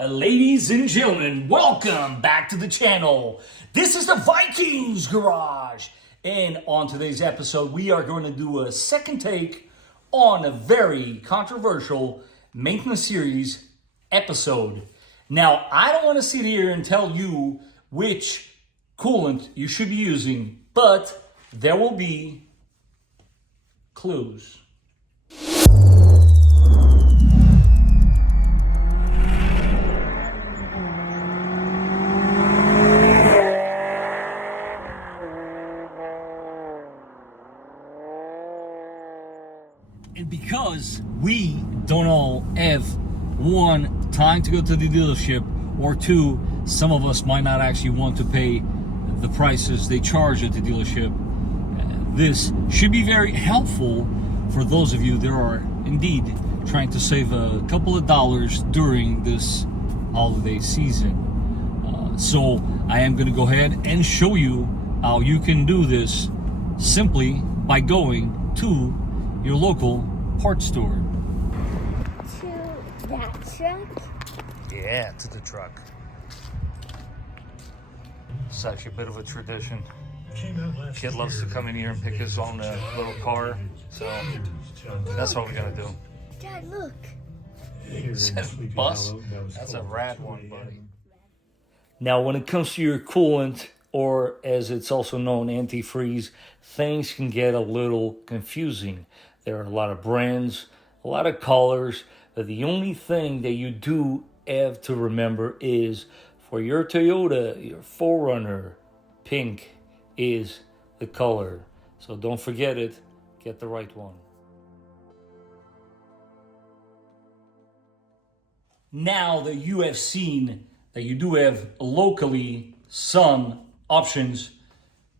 Ladies and gentlemen, welcome back to the channel. This is the Vikings Garage. And on today's episode, we are going to do a second take on a very controversial maintenance series episode. Now, I don't want to sit here and tell you which coolant you should be using, but there will be clues. And because we don't all have one, time to go to the dealership, or two, some of us might not actually want to pay the prices they charge at the dealership, this should be very helpful for those of you that are indeed trying to save a couple of dollars during this holiday season. So I am going to go ahead and show you how you can do this simply by going to your local parts store. To that truck? Yeah, to the truck. It's actually a bit of a tradition. Kid loves to come in here and pick his own little car, so that's what we're gonna do. Dad, look. Is that a bus? That's a rad one, buddy. Now, when it comes to your coolant, or as it's also known, antifreeze, things can get a little confusing. There are a lot of brands, a lot of colors, but the only thing that you do have to remember is for your Toyota, your 4Runner, pink is the color. So don't forget it, get the right one. Now that you have seen that you do have locally some options,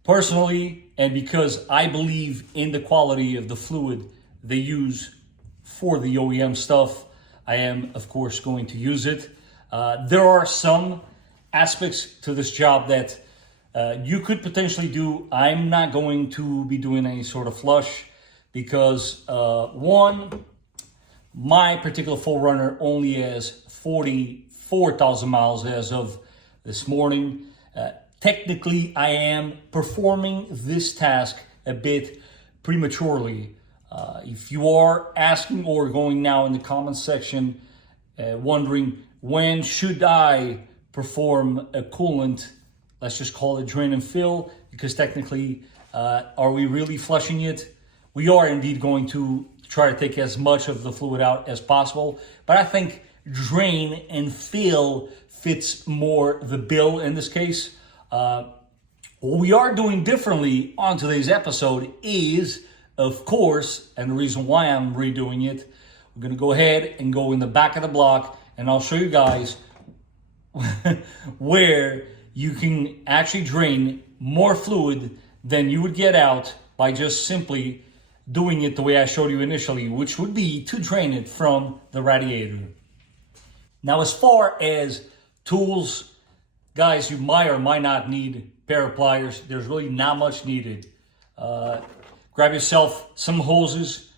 personally, and because I believe in the quality of the fluid they use for the OEM stuff, I am, of course, going to use it. There are some aspects to this job that you could potentially do. I'm not going to be doing any sort of flush because, one, my particular 4Runner only has 44,000 miles as of this morning. Technically, I am performing this task a bit prematurely. If you are asking or going now in the comments section, wondering when should I perform a coolant, let's just call it drain and fill, because technically, are we really flushing it? We are indeed going to try to take as much of the fluid out as possible, but I think drain and fill fits more the bill in this case. What we are doing differently on today's episode is, of course, and the reason why I'm redoing it, we're going to go ahead and go in the back of the block, and I'll show you guys where you can actually drain more fluid than you would get out by just simply doing it the way I showed you initially, which would be to drain it from the radiator. Now, as far as tools, guys, you might or might not need a pair of pliers. There's really not much needed. Grab yourself some hoses.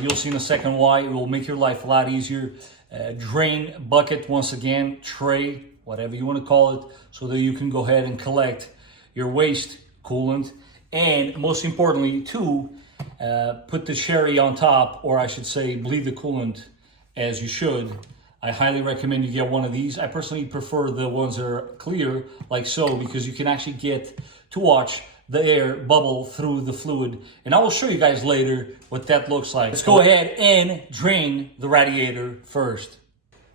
You'll see in a second why. It will make your life a lot easier. Drain bucket, once again, tray, whatever you want to call it, so that you can go ahead and collect your waste coolant. And most importantly, too, put the sherry on top, or I should say bleed the coolant as you should. I highly recommend you get one of these. I personally prefer the ones that are clear, like so, because you can actually get to watch the air bubble through the fluid. And I will show you guys later what that looks like. Let's go ahead and drain the radiator first.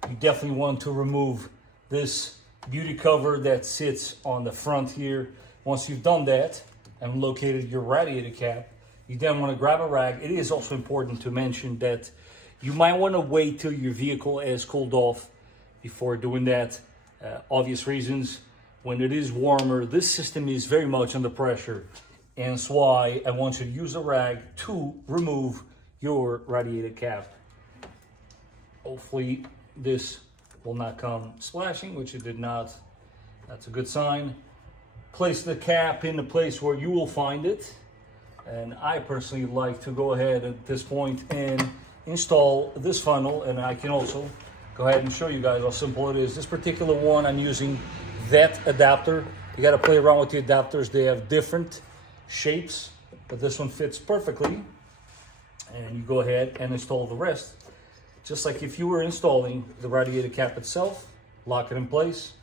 You definitely want to remove this beauty cover that sits on the front here. Once you've done that and located your radiator cap, you then want to grab a rag. It is also important to mention that you might want to wait till your vehicle has cooled off before doing that. Obvious reasons. When it is warmer, this system is very much under pressure. And that's why I want you to use a rag to remove your radiator cap. Hopefully this will not come splashing, which it did not. That's a good sign. Place the cap in the place where you will find it. And I personally like to go ahead at this point and install this funnel, and I can also go ahead and show you guys how simple it is. This particular one, I'm using that adapter. You got to play around with the adapters. They have different shapes, but this one fits perfectly. And you go ahead and install the rest. Just like if you were installing the radiator cap itself, lock it in place,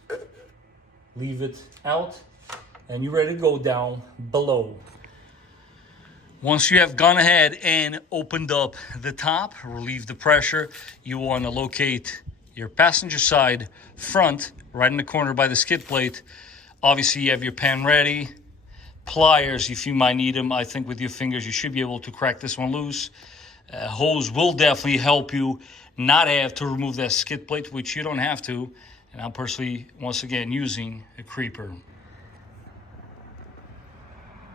leave it out, and you're ready to go down below. Once you have gone ahead and opened up the top, relieve the pressure, you want to locate your passenger side front right in the corner by the skid plate. Obviously, you have your pan ready. Pliers, if you might need them. I think with your fingers, you should be able to crack this one loose. Hose will definitely help you not have to remove that skid plate, which you don't have to. And I'm personally, once again, using a creeper.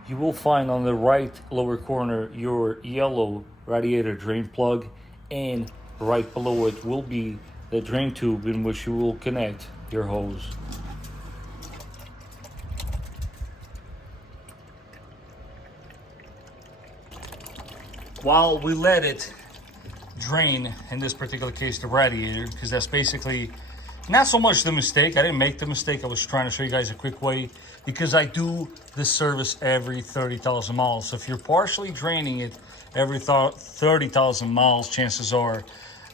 You will find on the right lower corner your yellow radiator drain plug, and right below it will be the drain tube in which you will connect your hose. While we let it drain, in this particular case the radiator, because that's basically not so much the mistake. I didn't make the mistake. I was trying to show you guys a quick way, because I do this service every 30,000 miles. So if you're partially draining it every 30,000 miles, chances are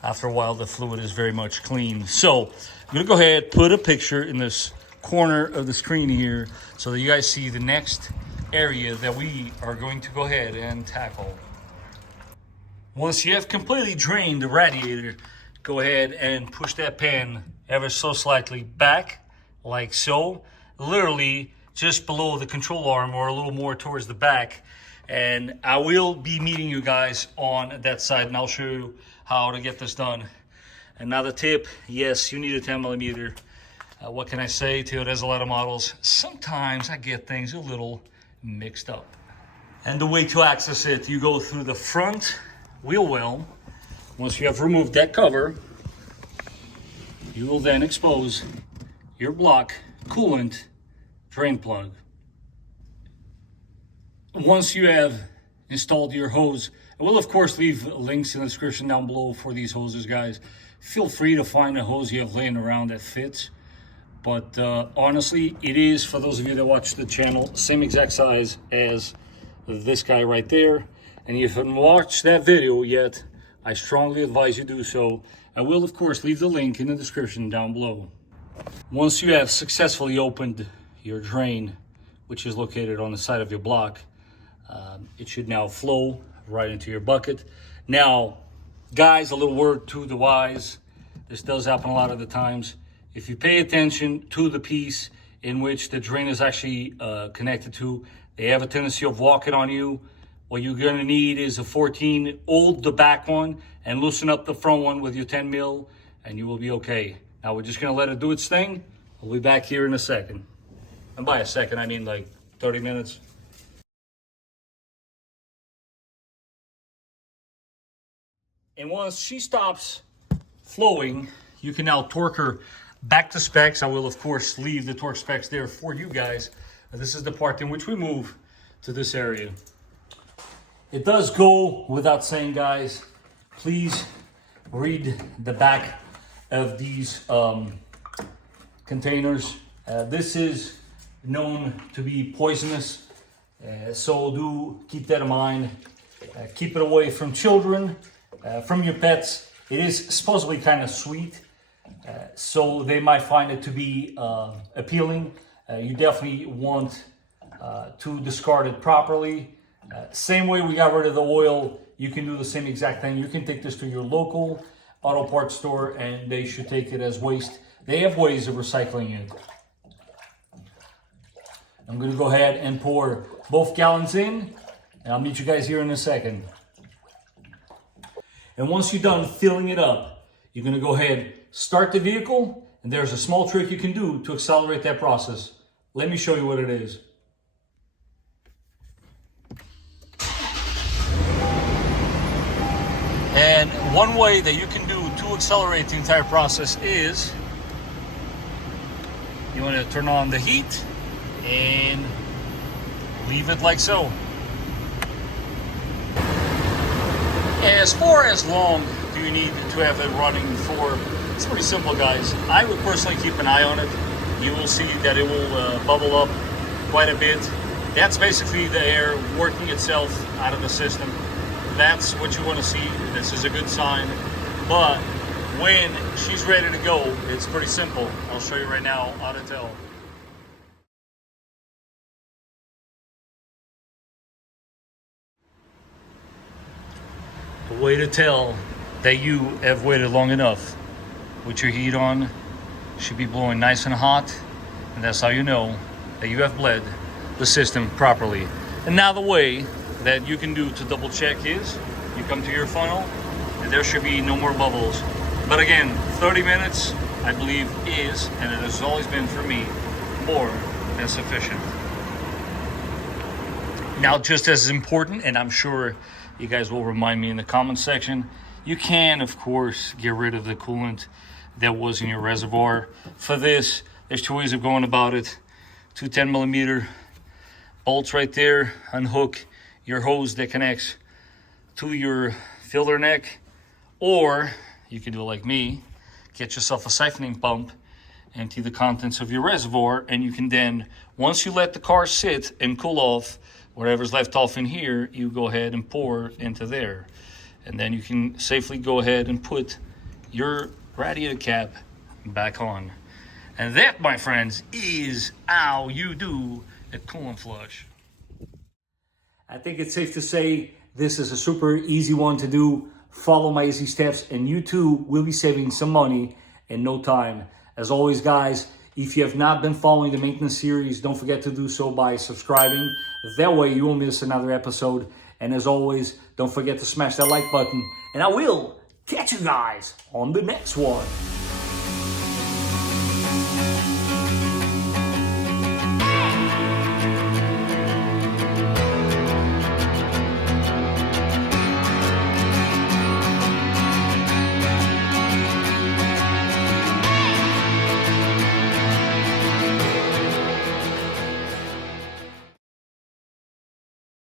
after a while the fluid is very much clean. So I'm gonna go ahead, put a picture in this corner of the screen here so that you guys see the next area that we are going to go ahead and tackle. Once you have completely drained the radiator, go ahead and push that pan ever so slightly back, like so, literally just below the control arm or a little more towards the back. And I will be meeting you guys on that side, and I'll show you how to get this done. Another tip, yes, you need a 10 millimeter. What can I say? There's a lot of models. Sometimes I get things a little mixed up. And the way to access it, you go through the front wheel well. Once you have removed that cover, you will then expose your block coolant drain plug. Once you have installed your hose, I will of course leave links in the description down below for these hoses, guys. Feel free to find a hose you have laying around that fits. But honestly, it is, for those of you that watch the channel, same exact size as this guy right there. And if you haven't watched that video yet, I strongly advise you do so. I will, of course, leave the link in the description down below. Once you have successfully opened your drain, which is located on the side of your block, it should now flow right into your bucket. Now, guys, a little word to the wise. This does happen a lot of the times. If you pay attention to the piece in which the drain is actually connected to, they have a tendency of walking on you. What you're gonna need is a 14, hold the back one and loosen up the front one with your 10 mil, and you will be okay. Now we're just gonna let it do its thing. We'll be back here in a second. And by a second, I mean like 30 minutes. And once she stops flowing, you can now torque her back to specs. I will, of course, leave the torque specs there for you guys. This is the part in which we move to this area. It does go without saying, guys, please read the back of these containers. This is known to be poisonous, so do keep that in mind. Keep it away from children, from your pets. It is supposedly kind of sweet, so they might find it to be appealing. You definitely want to discard it properly. Same way we got rid of the oil, you can do the same exact thing. You can take this to your local auto parts store and they should take it as waste. They have ways of recycling it. I'm gonna go ahead and pour both gallons in, and I'll meet you guys here in a second. And once you're done filling it up, you're gonna go ahead, start the vehicle, and there's a small trick you can do to accelerate that process. Let me show you what it is. And one way that you can do to accelerate the entire process is you want to turn on the heat and leave it like so. As far as long do you need to have it running for? It's pretty simple, guys. I would personally keep an eye on it. You will see that it will bubble up quite a bit. That's basically the air working itself out of the system. That's what you want to see. This is a good sign. But when she's ready to go, it's pretty simple. I'll show you right now how to tell. The way to tell that you have waited long enough, with your heat on, should be blowing nice and hot, and that's how you know that you have bled the system properly. And now the way that you can do to double check is, you come to your funnel, and there should be no more bubbles. But again, 30 minutes, I believe is, and it has always been for me, more than sufficient. Now, just as important, and I'm sure you guys will remind me in the comment section, you can, of course, get rid of the coolant that was in your reservoir. For this, there's two ways of going about it. Two 10mm bolts right there. Unhook your hose that connects to your filter neck. Or you can do it like me, get yourself a siphoning pump, empty the contents of your reservoir, and you can then, once you let the car sit and cool off, whatever's left off in here, you go ahead and pour into there. And then you can safely go ahead and put your radiator cap back on. And that, my friends, is how you do a coolant flush. I think it's safe to say this is a super easy one to do. Follow my easy steps and you too will be saving some money in no time. As always, guys, if you have not been following the maintenance series, don't forget to do so by subscribing. That way you won't miss another episode. And as always, don't forget to smash that like button. And I will catch you guys on the next one.